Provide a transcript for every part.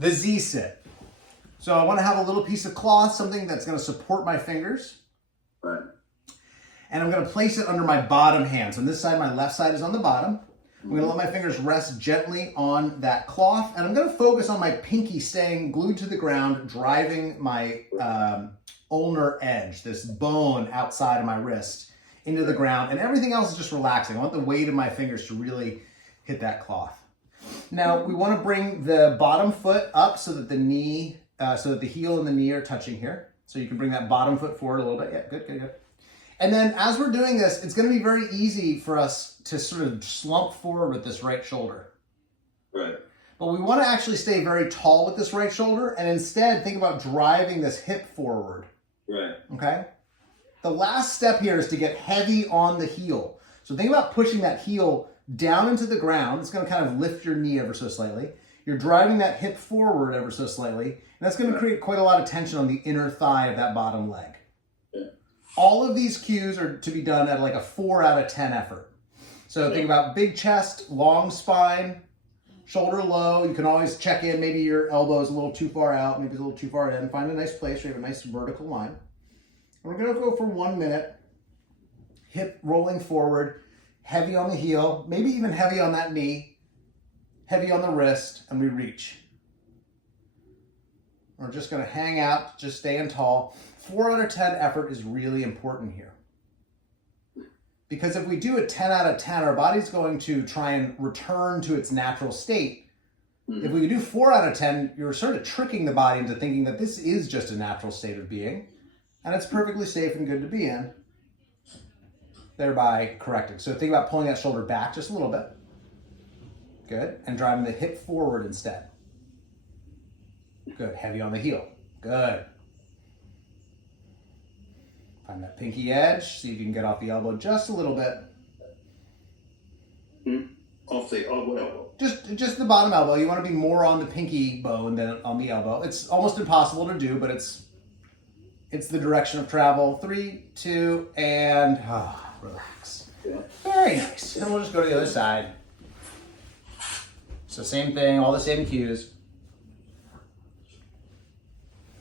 the Z sit. So I want to have a little piece of cloth, something that's going to support my fingers. Right. And I'm going to place it under my bottom hand. So on this side, my left side is on the bottom. I'm going to let my fingers rest gently on that cloth. And I'm going to focus on my pinky staying glued to the ground, driving my ulnar edge, this bone outside of my wrist, into the ground. And everything else is just relaxing. I want the weight of my fingers to really hit that cloth. Now, we want to bring the bottom foot up so that the knee, so that the heel and the knee are touching here. So you can bring that bottom foot forward a little bit. Yeah, good, good, good. And then as we're doing this, it's going to be very easy for us to sort of slump forward with this right shoulder. Right. But we want to actually stay very tall with this right shoulder and instead think about driving this hip forward. Right. Okay? The last step here is to get heavy on the heel. So think about pushing that heel down into the ground. It's going to kind of lift your knee ever so slightly. You're driving that hip forward ever so slightly. And that's going to create quite a lot of tension on the inner thigh of that bottom leg. Yeah. All of these cues are to be done at like a 4 out of 10 effort. So think about big chest, long spine, shoulder low. You can always check in. Maybe your elbow is a little too far out. Maybe it's a little too far in. Find a nice place where you have a nice vertical line. We're going to go for 1 minute. Hip rolling forward, heavy on the heel, maybe even heavy on that knee, heavy on the wrist, and we reach. We're just going to hang out, just staying tall. 4 out of 10 effort is really important here. Because if we do a 10 out of 10, our body's going to try and return to its natural state. If we do 4 out of 10, you're sort of tricking the body into thinking that this is just a natural state of being, and it's perfectly safe and good to be in, thereby correcting. So think about pulling that shoulder back just a little bit. Good. And driving the hip forward instead. Good. Heavy on the heel. Good. Find that pinky edge. See if you can get off the elbow just a little bit. Off the elbow. Just the bottom elbow. You want to be more on the pinky bone than on the elbow. It's almost impossible to do, but it's the direction of travel. 3, 2, and relax. Yeah. Very nice. And we'll just go to the other side. So same thing, all the same cues.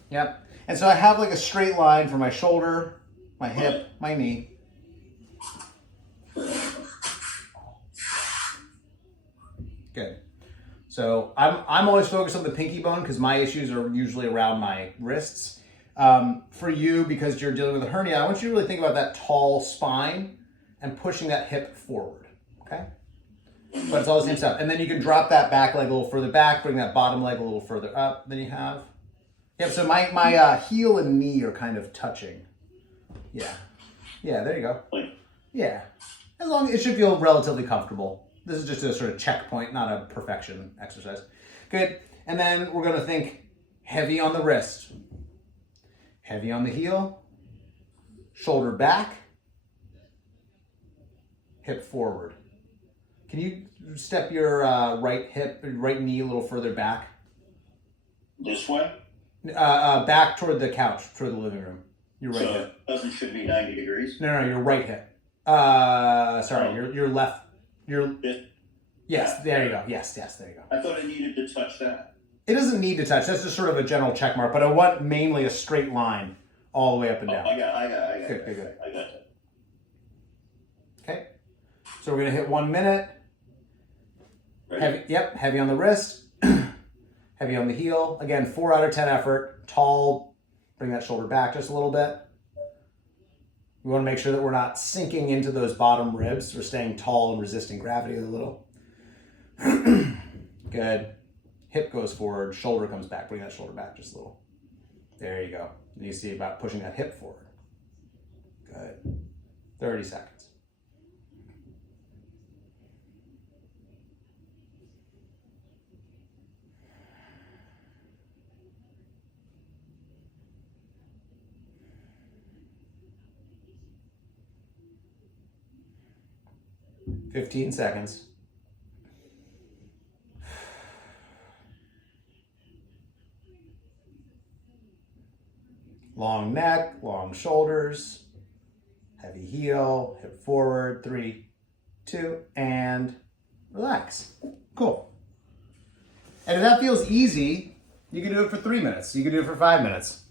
Yep. And so I have like a straight line for my shoulder, my hip, my knee. Good. So I'm always focused on the pinky bone because my issues are usually around my wrists. For you, because you're dealing with a hernia, I want you to really think about that tall spine and pushing that hip forward, okay? But it's all the same stuff. And then you can drop that back leg a little further back, bring that bottom leg a little further up than you have. Yep, so my heel and knee are kind of touching. Yeah. Yeah, there you go. Yeah. As long as it should feel relatively comfortable. This is just a sort of checkpoint, not a perfection exercise. Good. And then we're going to think heavy on the wrist. Heavy on the heel, shoulder back, hip forward. Can you step your right knee a little further back? This way? Back toward the couch, toward the living room. Your right hip. So it should be 90 degrees? No, your right hip. Sorry, your left. Yes, there you go. Yes, there you go. I thought I needed to touch that. It doesn't need to touch. That's just sort of a general check mark, but I want mainly a straight line all the way up and down. I got Good. I got that. Okay. So we're going to hit 1 minute. Ready? Heavy on the wrist. Heavy on the heel. Again, 4 out of 10 effort. Tall. Bring that shoulder back just a little bit. We want to make sure that we're not sinking into those bottom ribs. We're staying tall and resisting gravity a little. Good. Hip goes forward, shoulder comes back. Bring that shoulder back just a little. There you go. And you see about pushing that hip forward. Good. 30 seconds. $15 seconds. Long neck, long shoulders, heavy heel, hip forward, 3, 2, and relax. Cool. And if that feels easy, You can do it for 3 minutes. You can do it for 5 minutes.